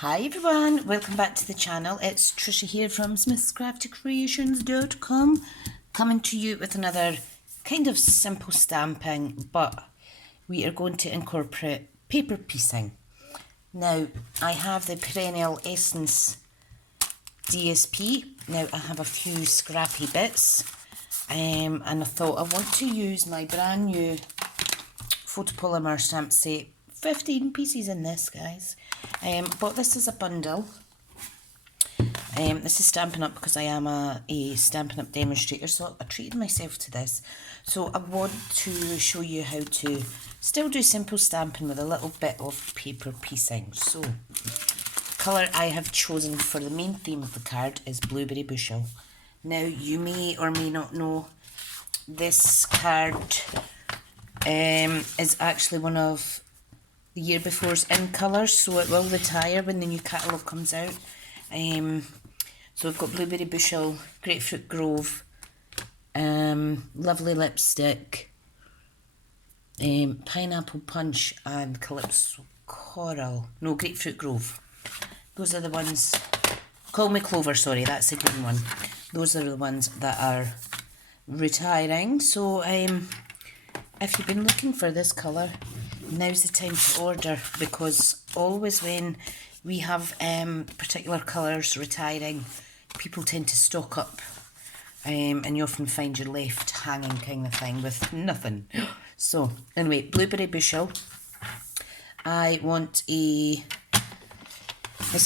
Hi everyone, welcome back to the channel. It's Tricia here from smithscraftycreations.com, coming to you with another kind of simple stamping, but we are going to incorporate paper piecing. Now, I have the Perennial Essence DSP. Now, I have a few scrappy bits, and I thought I want to use my brand new photopolymer stamp set. 15 pieces in this, guys. But this is a bundle. This is Stampin Up because I am a Stampin Up demonstrator, so I treated myself to this. So I want to show you how to still do simple stamping with a little bit of paper piecing. So, colour I have chosen for the main theme of the card is Blueberry Bushel. Now, you may or may not know this card is actually one of the year before's in colours, so it will retire when the new catalogue comes out. So we've got Blueberry Bushel, Grapefruit Grove, Lovely Lipstick, Pineapple Punch and Calypso Coral. No, Grapefruit Grove. Those are the ones. Call Me Clover, sorry, that's the green one. Those are the ones that are retiring. So if you've been looking for this colour, now's the time to order, because always when we have particular colours retiring, people tend to stock up, and you often find you're left hanging kind of thing with nothing. So anyway, Blueberry Bushel. I want this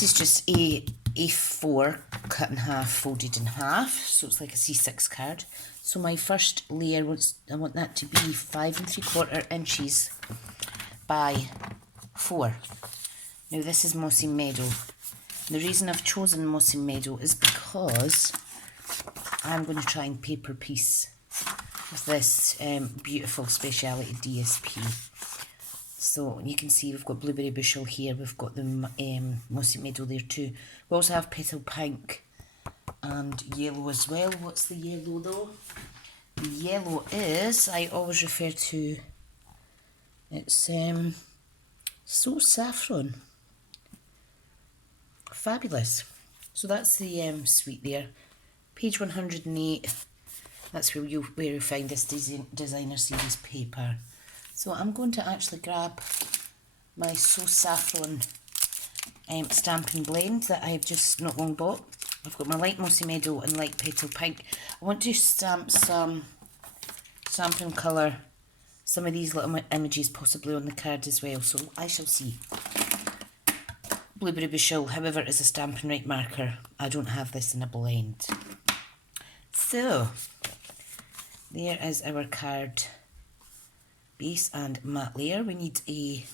is just a A4 cut in half, folded in half, so it's like a C6 card. So my first layer, I want that to be 5 3/4 inches by 4. Now this is Mossy Meadow. The reason I've chosen Mossy Meadow is because I'm going to try and paper piece with this beautiful speciality DSP. So you can see we've got Blueberry Bushel here, we've got the Mossy Meadow there too. We also have Petal Pink and yellow as well. What's the yellow though? The yellow is, I always refer to, it's So Saffron. Fabulous. So that's the suite there. Page 108. That's where you find this designer series paper. So I'm going to actually grab my So Saffron stamping blend that I've just not long bought. I've got my light Mossy Meadow and light Petal Pink. I want to stamp some Stampin' Colour, some of these little images possibly on the card as well, so I shall see. Blueberry Bushel, however, is a Stampin' Right marker. I don't have this in a blend. So, there is our card base and matte layer. We need a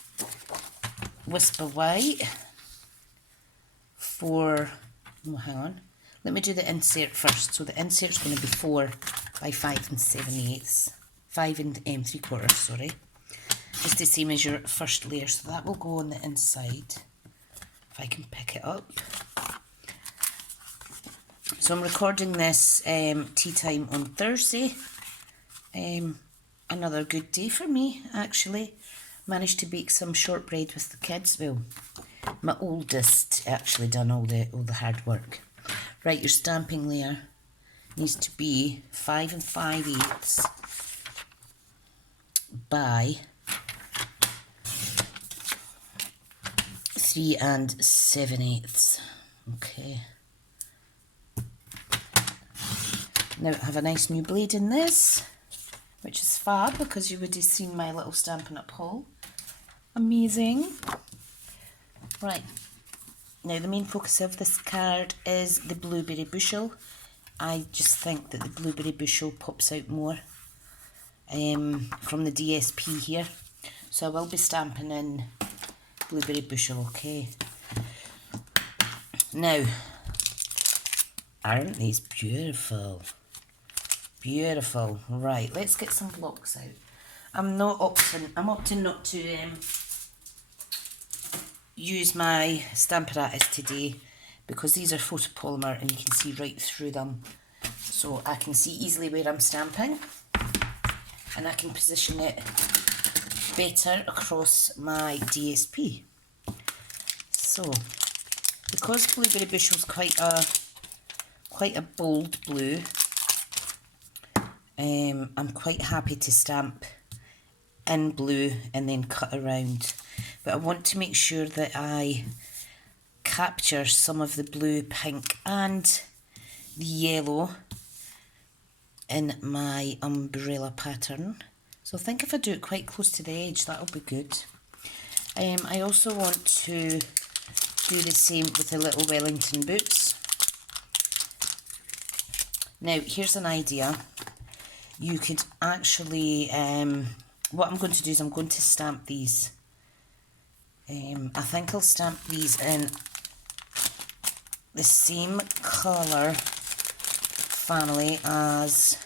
wisp of white for, oh, hang on, let me do the insert first. So the insert's going to be 4 by 5 7/8. 5 3/4, sorry. Just the same as your first layer, so that will go on the inside. If I can pick it up. So I'm recording this tea time on Thursday. Another good day for me, actually. Managed to bake some shortbread with the kids. Well, my oldest actually done all the hard work. Right, your stamping layer needs to be 5 5/8 by 3 7/8. Okay. Now I have a nice new blade in this, which is fab because you would have seen my little Stampin' Up haul. Amazing. Right. Now the main focus of this card is the Blueberry Bushel. I just think that the Blueberry Bushel pops out more from the DSP here. So I will be stamping in Blueberry Bushel, okay? Now, aren't these beautiful? Beautiful. Right, let's get some blocks out. I'm opting not to use my Stamparatus today because these are photopolymer and you can see right through them. So I can see easily where I'm stamping and I can position it better across my DSP. So Because Blueberry Bushel's quite a bold blue, I'm quite happy to stamp in blue and then cut around. But I want to make sure that I capture some of the blue, pink and the yellow in my umbrella pattern. So I think if I do it quite close to the edge, that'll be good. I also want to do the same with the little Wellington boots. Now, here's an idea. You could actually, what I'm going to do is I'm going to stamp these. I think I'll stamp these in the same colour family as,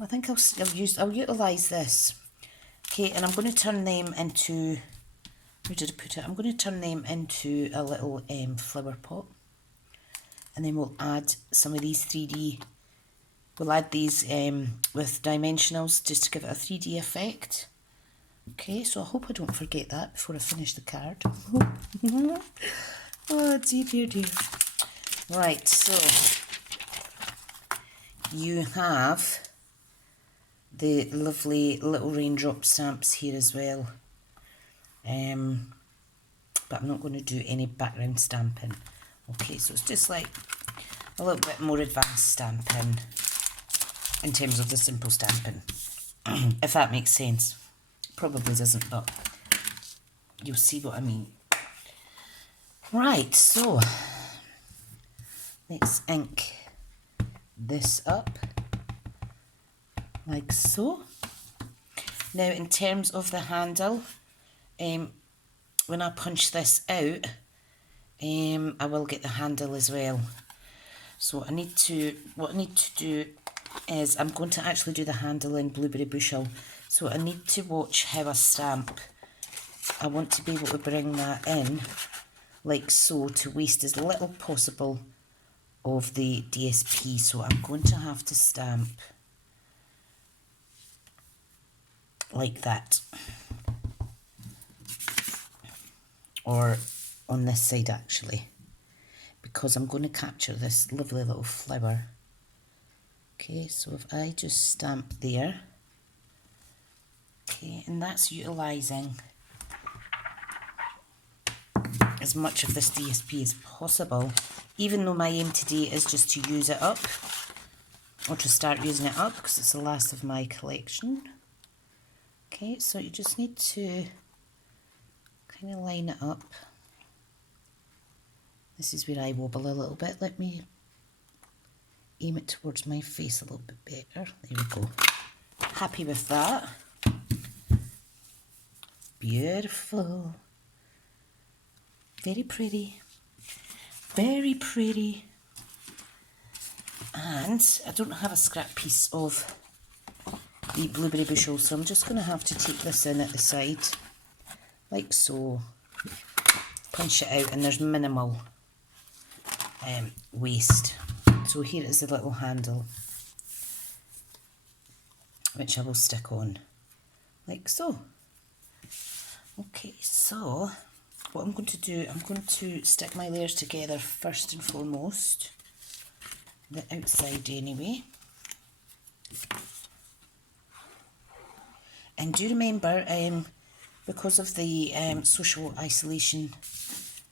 I think I'll utilise this. Okay, and I'm going to turn them into, where did I put it? I'm going to turn them into a little flower pot. And then we'll add some of these 3D, we'll add these with dimensionals just to give it a 3D effect. Okay, so I hope I don't forget that before I finish the card. Oh dear. Right, so you have the lovely little raindrop stamps here as well. But I'm not going to do any background stamping. Okay, so it's just like a little bit more advanced stamping in terms of the simple stamping, if that makes sense. Probably doesn't, but you'll see what I mean. Right, so let's ink this up like so. Now, in terms of the handle, when I punch this out, I will get the handle as well. So what I need to do is I'm going to actually do the handle in Blueberry Bushel. So I need to watch how I stamp. I want to be able to bring that in like so to waste as little possible of the DSP. So I'm going to have to stamp like that, or on this side actually, because I'm going to capture this lovely little flower. Okay, so if I just stamp there, okay, and that's utilising as much of this DSP as possible, even though my aim today is just to use it up, or to start using it up, because it's the last of my collection. Okay, so you just need to kind of line it up. This is where I wobble a little bit. Let me aim it towards my face a little bit better. There we go. Happy with that. Beautiful. Very pretty. Very pretty. And I don't have a scrap piece of the Blueberry Bushel, so I'm just going to have to take this in at the side, like so. Punch it out, and there's minimal waste. So here is the little handle, which I will stick on, like so. Okay, so what I'm going to do, I'm going to stick my layers together first and foremost, the outside anyway. And do remember, because of the social isolation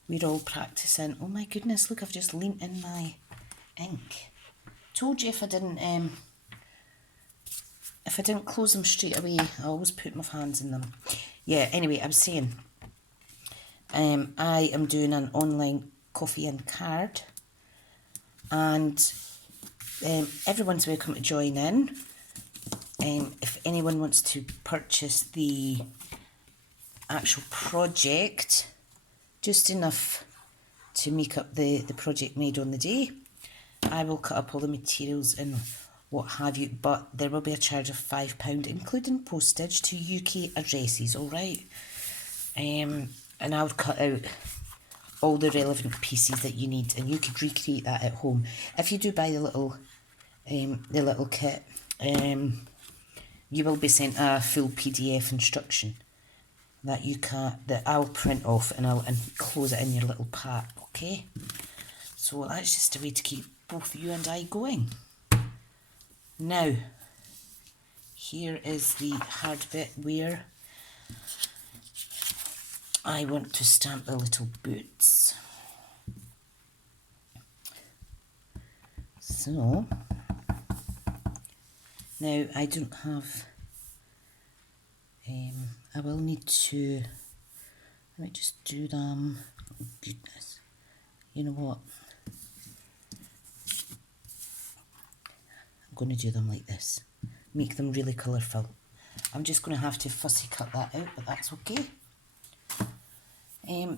we're all practicing. Oh my goodness, look, I've just leant in my ink. Told you if I didn't close them straight away, I always put my hands in them. Yeah, anyway, I was saying, I am doing an online coffee and card, and everyone's welcome to join in. If anyone wants to purchase the actual project, just enough to make up the project made on the day, I will cut up all the materials and what have you, but there will be a charge of £5, including postage to UK addresses, alright? And I would cut out all the relevant pieces that you need, and you could recreate that at home. If you do buy the little kit, you will be sent a full PDF instruction that I'll print off and I'll enclose it in your little pack, okay? So that's just a way to keep both you and I going. Now, here is the hard bit where I want to stamp the little boots. So, now I don't have, I will need to, let me just do them, oh goodness, you know what, I'm going to do them like this, make them really colourful. I'm just going to have to fussy cut that out, but that's okay.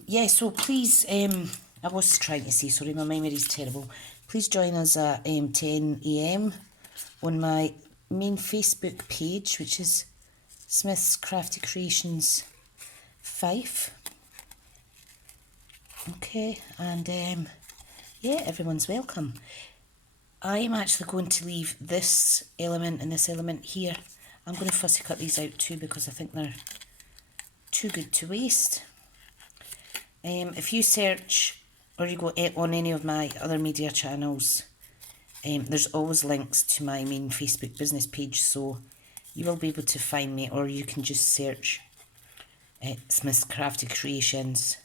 Yeah, so please, I was trying to say, sorry, my memory's terrible. Please join us at 10 AM on my main Facebook page, which is Smith's Crafty Creations 5. Okay, and yeah, everyone's welcome. I'm actually going to leave this element and this element here. I'm going to fussy cut these out too because I think they're too good to waste. If you search or you go on any of my other media channels, there's always links to my main Facebook business page, so you will be able to find me, or you can just search Smith's Crafty Creations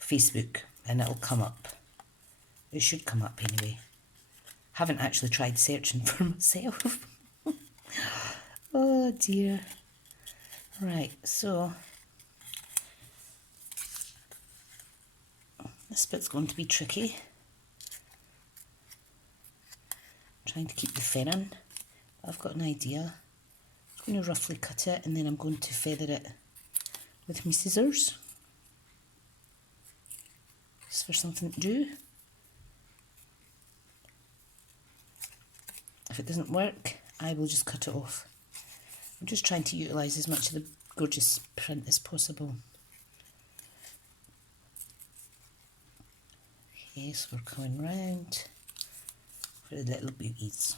Facebook and it'll come up. It should come up anyway. Haven't actually tried searching for myself. Oh dear. Right, so this bit's going to be tricky. I'm trying to keep the feathering. I've got an idea. I'm going to roughly cut it and then I'm going to feather it with my scissors. Just for something to do. If it doesn't work, I will just cut it off. I'm just trying to utilise as much of the gorgeous print as possible. Okay, so we're coming round for the little beauties.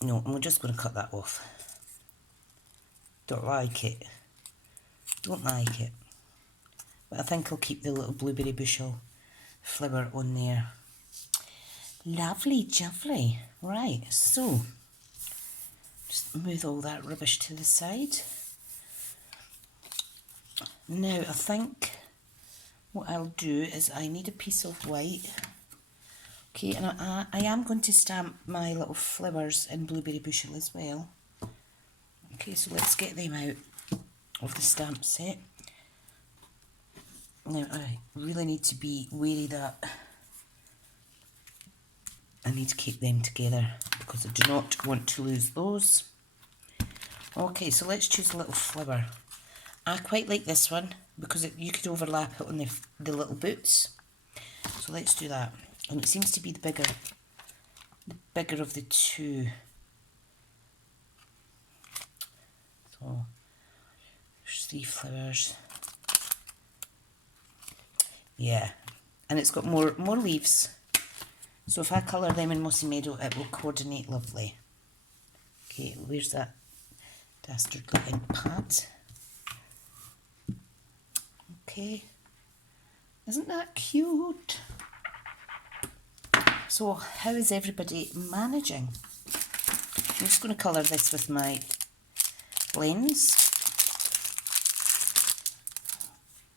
No, I'm just going to cut that off. Don't like it. Don't like it. But I think I'll keep the little blueberry bushel flower on there. Lovely, jubbly. Right, so just move all that rubbish to the side. Now I think what I'll do is I need a piece of white. Okay, and I am going to stamp my little flowers in blueberry bushel as well. Okay, so let's get them out of the stamp set. Now I really need to be wary that I need to keep them together because I do not want to lose those. Okay, so let's choose a little flower. I quite like this one because you could overlap it on the little boots. So let's do that. And it seems to be the bigger of the two. So there's 3 flowers. Yeah, and it's got more leaves. So if I colour them in Mossy Meadow, it will coordinate lovely. Okay, where's that dastardly ink pad? Okay, isn't that cute? So how is everybody managing? I'm just going to colour this with my blends.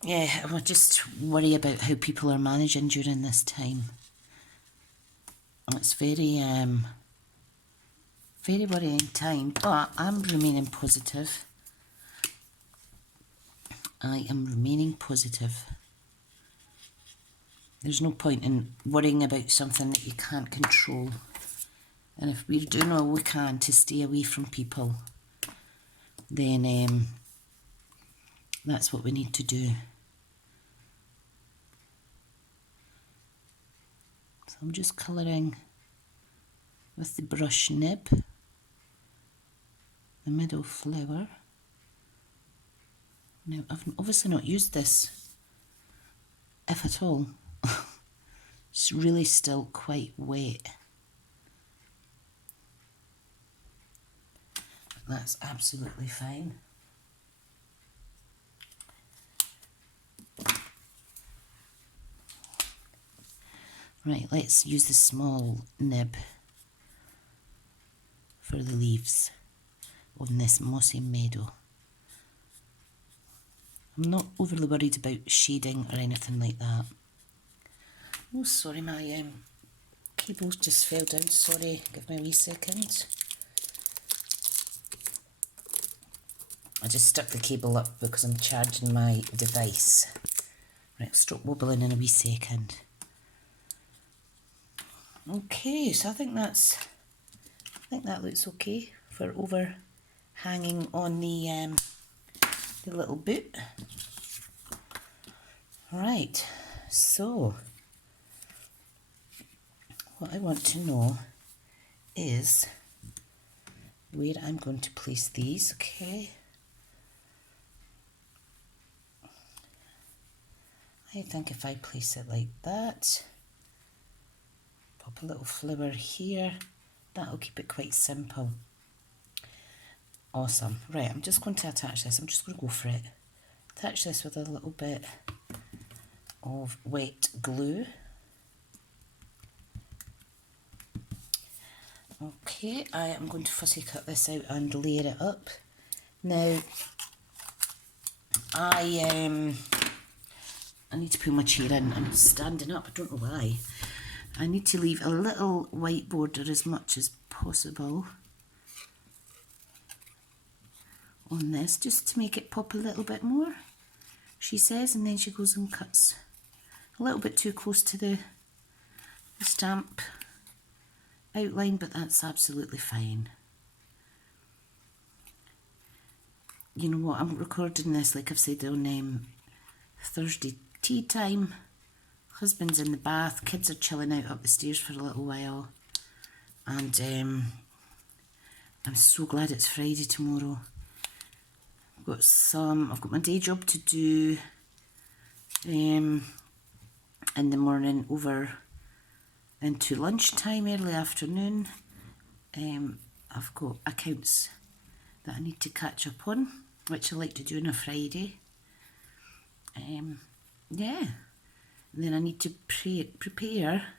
Yeah, I just worry about how people are managing during this time. It's very worrying time, but I'm remaining positive. I am remaining positive. There's no point in worrying about something that you can't control. And if we're doing all we can to stay away from people, then that's what we need to do. So I'm just colouring with the brush nib, the middle flower. Now I've obviously not used this, if at all. It's really still quite wet. That's absolutely fine. Right, let's use the small nib for the leaves on this mossy meadow. I'm not overly worried about shading or anything like that. Oh, sorry, my cable just fell down. Sorry, give me a wee second. I just stuck the cable up because I'm charging my device. Right, stop wobbling in a wee second. Okay, so I think that looks okay for overhanging on the little boot. Right, so what I want to know is where I'm going to place these, okay? I think if I place it like that, pop a little flower here, that'll keep it quite simple. Awesome. Right, I'm just going to attach this. I'm just going to go for it. Attach this with a little bit of wet glue. Okay, I am going to fussy cut this out and layer it up. Now, I need to pull my chair in. I'm standing up, I don't know why. I need to leave a little white border as much as possible on this, just to make it pop a little bit more, she says, and then she goes and cuts a little bit too close to the stamp outline, but that's absolutely fine. You know what, I'm recording this, like I've said, on Thursday tea time. Husband's in the bath, kids are chilling out up the stairs for a little while, and I'm so glad it's Friday tomorrow. I've got my day job to do in the morning over into lunchtime, early afternoon. I've got accounts that I need to catch up on, which I like to do on a Friday. Yeah, and then I need to prepare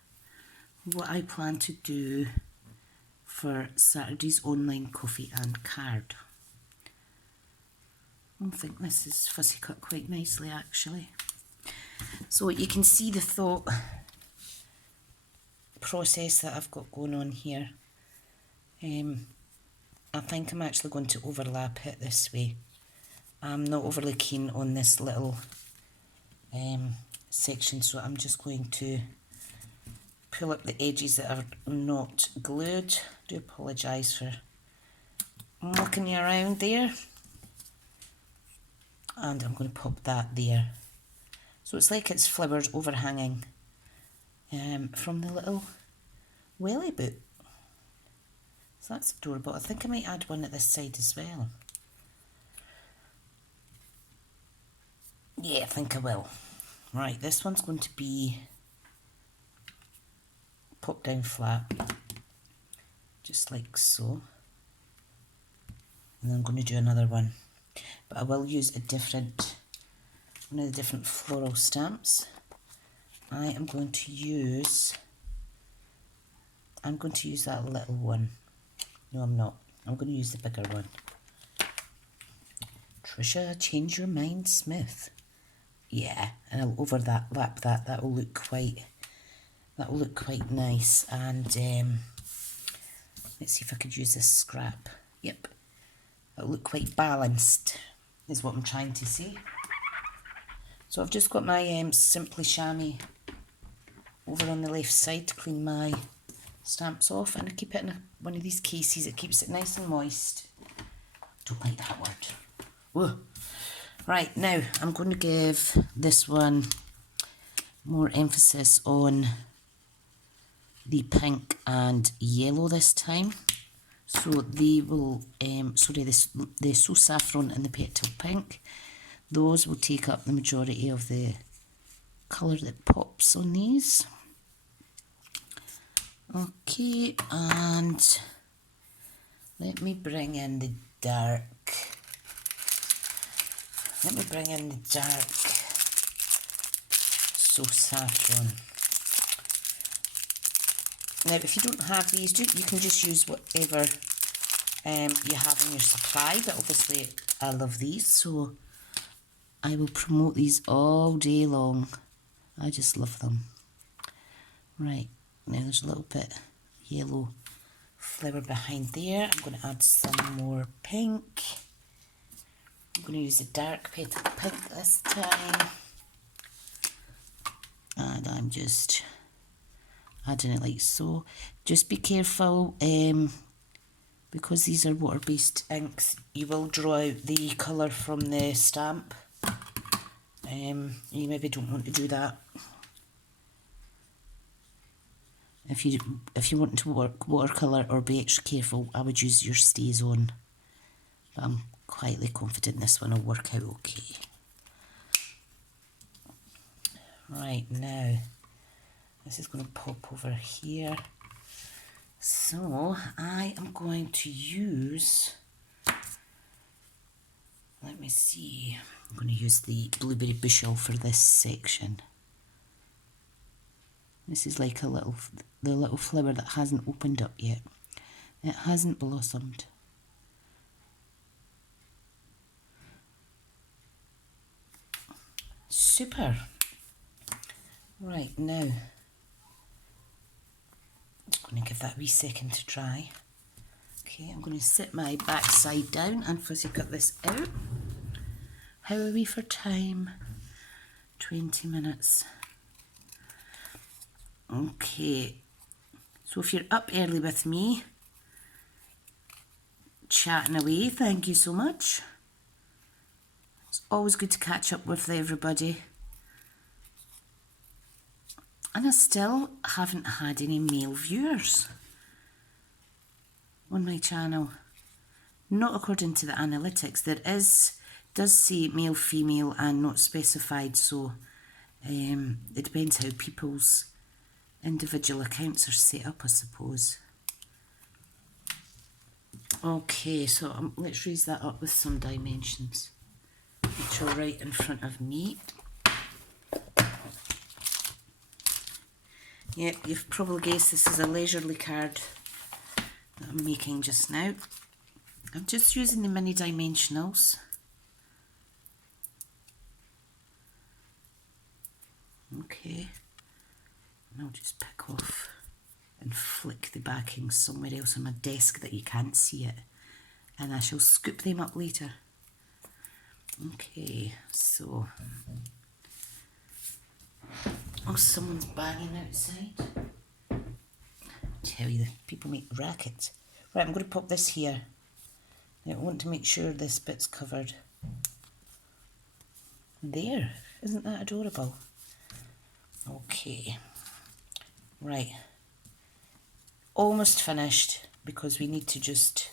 what I plan to do for Saturday's online coffee and card. I think this is fussy cut quite nicely, actually. So you can see the thought process that I've got going on here. I think I'm actually going to overlap it this way. I'm not overly keen on this little section, so I'm just going to pull up the edges that are not glued. I do apologise for mucking you around there. And I'm going to pop that there. So it's like it's flowers overhanging from the little welly boot. So that's adorable. I think I might add one at this side as well. Yeah, I think I will. Right, this one's going to be pop down flat, just like so. And then I'm going to do another one. But I will use one of the different floral stamps. I am going to use that little one. No, I'm not. I'm going to use the bigger one. Tricia, change your mind, Smith. Yeah, and I'll overlap that. That will look quite nice. And let's see if I could use this scrap. Yep, it'll look quite balanced, is what I'm trying to say. So I've just got my Simply Chamois over on the left side to clean my stamps off, and I keep it in one of these cases. It keeps it nice and moist. Don't like that word. Whoa. Right, now I'm going to give this one more emphasis on the pink and yellow this time. So they will, the So Saffron and the Petal Pink, those will take up the majority of the colour that pops on these. Okay, and let me bring in the dark. So Saffron. Now, if you don't have these, you can just use whatever you have in your supply, but obviously I love these, so I will promote these all day long. I just love them. Right, now there's a little bit yellow flower behind there. I'm going to add some more pink. I'm going to use the dark petal pink this time. And I'm just adding it like so. Just be careful, because these are water-based inks, you will draw out the colour from the stamp. You maybe don't want to do that. If you want to work watercolour or be extra careful, I would use your StazOn. But I'm quietly confident this one will work out okay. Right, now this is going to pop over here. So I am going to use, let me see, I'm going to use the blueberry bushel for this section. This is like the little flower that hasn't opened up yet. It hasn't blossomed. Super. Right, now I'm going to give that a wee second to dry. Okay, I'm going to sit my backside down and fuzzy cut this out. How are we for time? 20 minutes. Okay, so if you're up early with me, chatting away, thank you so much. It's always good to catch up with everybody. And I still haven't had any male viewers on my channel. Not according to the analytics. There does say male, female and not specified, so it depends how people's individual accounts are set up, I suppose. Okay, so let's raise that up with some dimensions, which are right in front of me. Yep, you've probably guessed this is a leisurely card that I'm making just now. I'm just using the mini dimensionals. Okay, and I'll just pick off and flick the backing somewhere else on my desk that you can't see it, and I shall scoop them up later. Okay, so oh, someone's banging outside. I tell you, the people make rackets. Right, I'm going to pop this here. Now I want to make sure this bit's covered. There, isn't that adorable? Okay, right, almost finished, because we need to just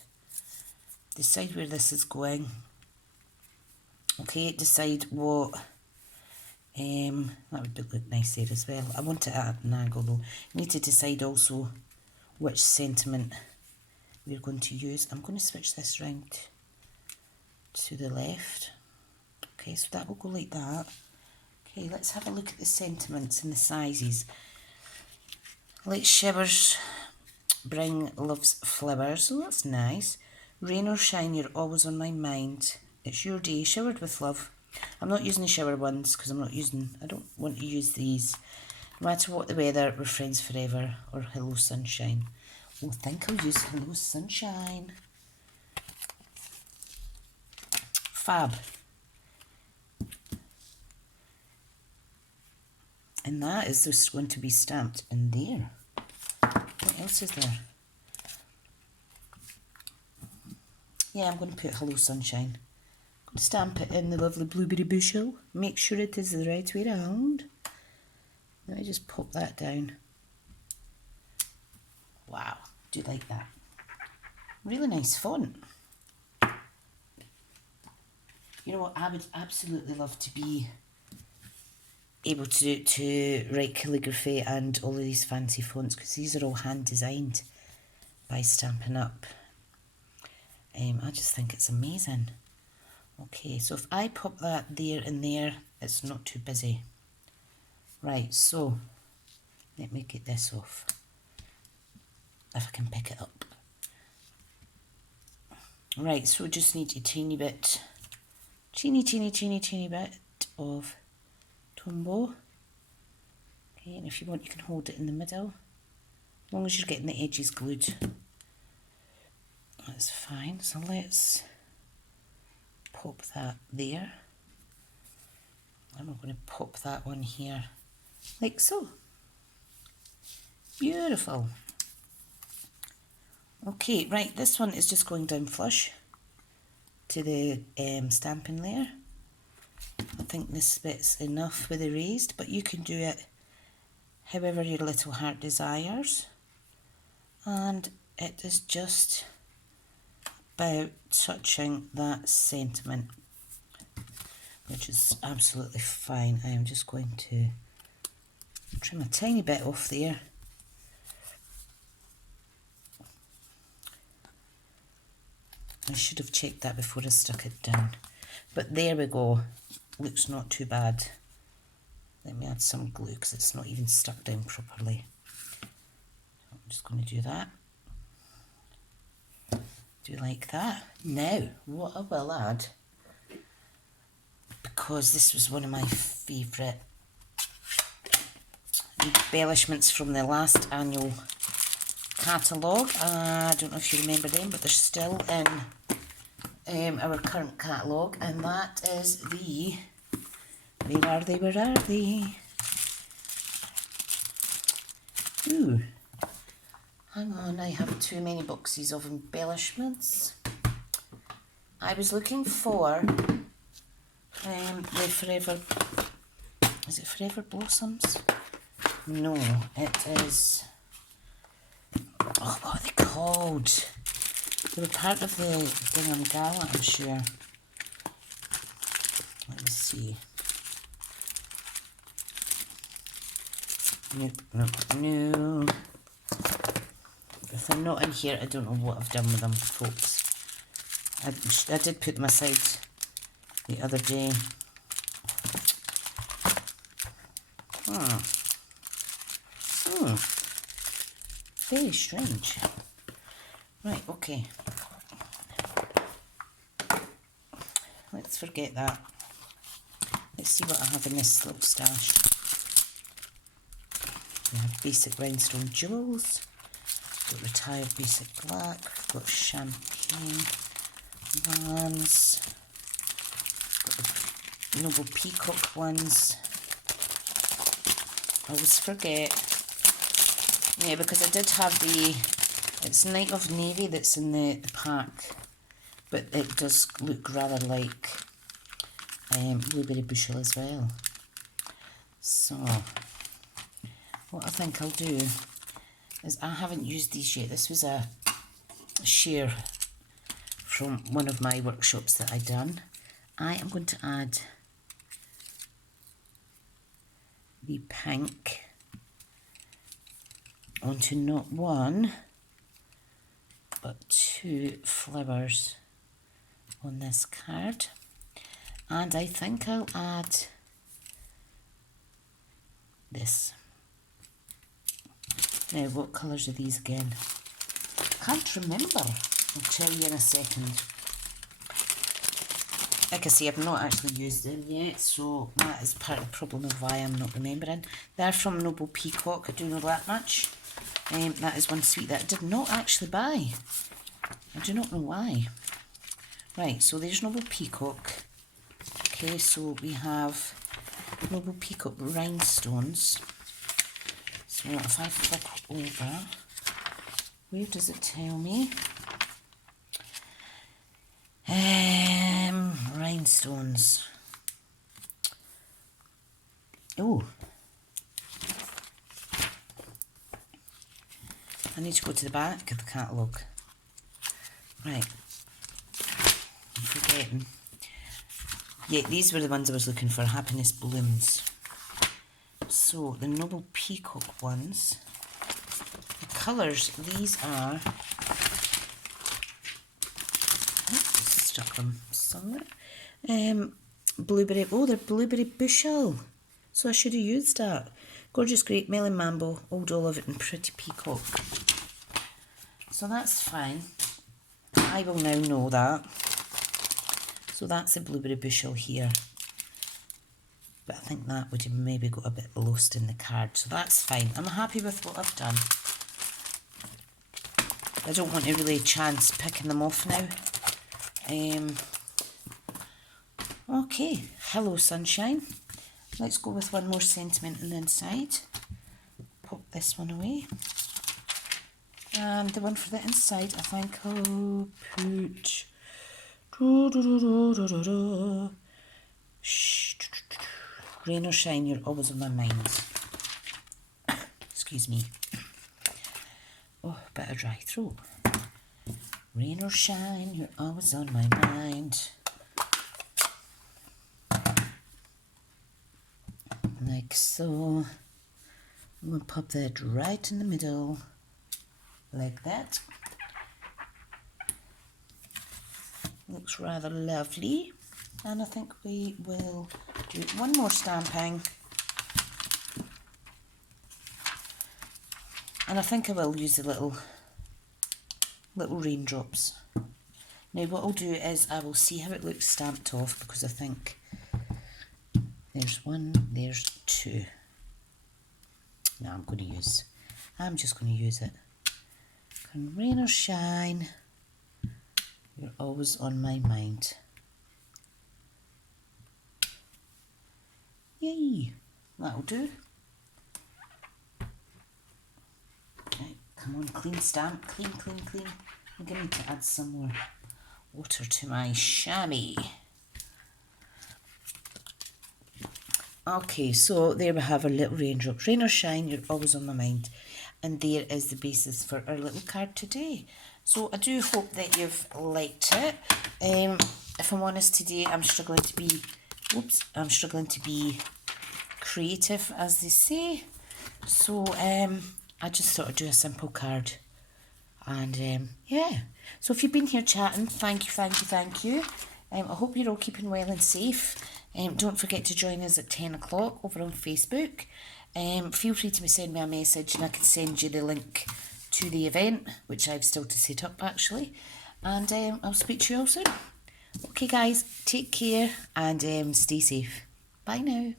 decide where this is going. Okay, decide what, that would look nice there as well. I want it at an angle though. You need to decide also which sentiment we're going to use. I'm going to switch this round to the left. Okay, so that will go like that. Okay, let's have a look at the sentiments and the sizes. Light showers bring love's flowers, so that's nice. Rain or shine, you're always on my mind. It's your day, showered with love. I'm not using the shower ones because I don't want to use these. No matter what the weather, we're friends forever. Or hello sunshine. Oh, I think I'll use hello sunshine. Fab. And that is just going to be stamped in there. What else is there? Yeah, I'm going to put hello sunshine. I'm going to stamp it in the lovely blueberry bushel. Make sure it is the right way around. Let me just pop that down. Wow, do you like that? Really nice font. You know what, I would absolutely love to be able to write calligraphy and all of these fancy fonts, because these are all hand designed by Stampin Up. I just think it's amazing. Okay, so if I pop that there and there, it's not too busy. Right, so let me get this off. if I can pick it up. Right, so we just need a teeny bit, teeny bit of Tombow. Okay, and if you want, you can hold it in the middle. As long as you're getting the edges glued, that's fine. So let's pop that there. And we're going to pop that one here, like so. Beautiful. Okay, right, this one is just going down flush to the stamping layer. I think this bit's enough with the raised, but you can do it however your little heart desires. And it is just about touching that sentiment, which is absolutely fine. I am just going to trim a tiny bit off there. I should have checked that before I stuck it down. But there we go. Looks not too bad. Let me add some glue because it's not even stuck down properly. I'm just going to do that. Do like that. Now, what I will add, because this was one of my favourite embellishments from the last annual catalogue. I don't know if you remember them, but they're still in our current catalogue, and that is the, where are they? Ooh, hang on, I have too many boxes of embellishments. I was looking for the Forever, is it Forever Blossoms? No, it is, oh, what are they called? They were part of the Gingham Gala, I'm sure. Let me see. No. If they're not in here, I don't know what I've done with them, folks. I did put them aside the other day. Very strange. Right, okay. Let's forget that. Let's see what I have in this little stash. We have basic rhinestone jewels. We've got retired basic black. We've got champagne ones. Got the Noble Peacock ones. I always forget. Yeah, because I did have the, it's Night of Navy that's in the pack, but it does look rather like Blueberry Bushel as well. So, what I think I'll do is, I haven't used these yet. This was a share from one of my workshops that I done. I am going to add the pink onto not one but two flowers on this card, and I think I'll add this. Now, what colours are these again? Can't remember. I'll tell you in a second. Like I say, I've not actually used them yet, so that is part of the problem of why I'm not remembering. They're from Noble Peacock, I do know that much. That is one sweet that I did not actually buy. I do not know why. Right, so there's Noble Peacock. Okay, so we have Noble Peacock rhinestones. So if I flip over, where does it tell me? Rhinestones. Oh, I need to go to the back of the catalogue. Right, I'm forgetting. Yeah, these were the ones I was looking for, Happiness Blooms. So, the Noble Peacock ones, the colours, these are, stuck them somewhere. Blueberry, oh, they're Blueberry Bushel. So I should have used that. Gorgeous Grape, Melon Mambo, Old Olive and Pretty Peacock. so that's fine. I will now know that. So that's a blueberry bushel here. But I think that would have maybe got a bit lost in the card, so that's fine. I'm happy with what I've done. I don't want to really chance picking them off now. Okay, hello sunshine. Let's go with one more sentiment on the inside. Pop this one away. And the one for the inside, I think I'll put... Rain or shine, you're always on my mind. Excuse me. Oh, bit of dry throat. Rain or shine, you're always on my mind. Like so. I'm going to pop that right in the middle. Like that. Looks rather lovely. And I think we will do one more stamping. And I think I will use the little raindrops. Now what I'll do is I will see how it looks stamped off, because I think there's one, there's two. No, I'm just going to use it. Can rain or shine, you're always on my mind. Yay, that'll do. Right, come on, clean stamp, clean. I'm going to add some more water to my chamois. Okay, so there we have our little raindrops. Rain or shine, you're always on my mind. And there is the basis for our little card today. So I do hope that you've liked it. If I'm honest today, I'm struggling to be creative, as they say. So I just thought I'd do a simple card. And yeah, so if you've been here chatting, thank you. I hope you're all keeping well and safe. Don't forget to join us at 10 o'clock over on Facebook. Feel free to send me a message and I can send you the link to the event, which I've still to set up actually. And I'll speak to you all soon. Okay guys, take care and stay safe. Bye now.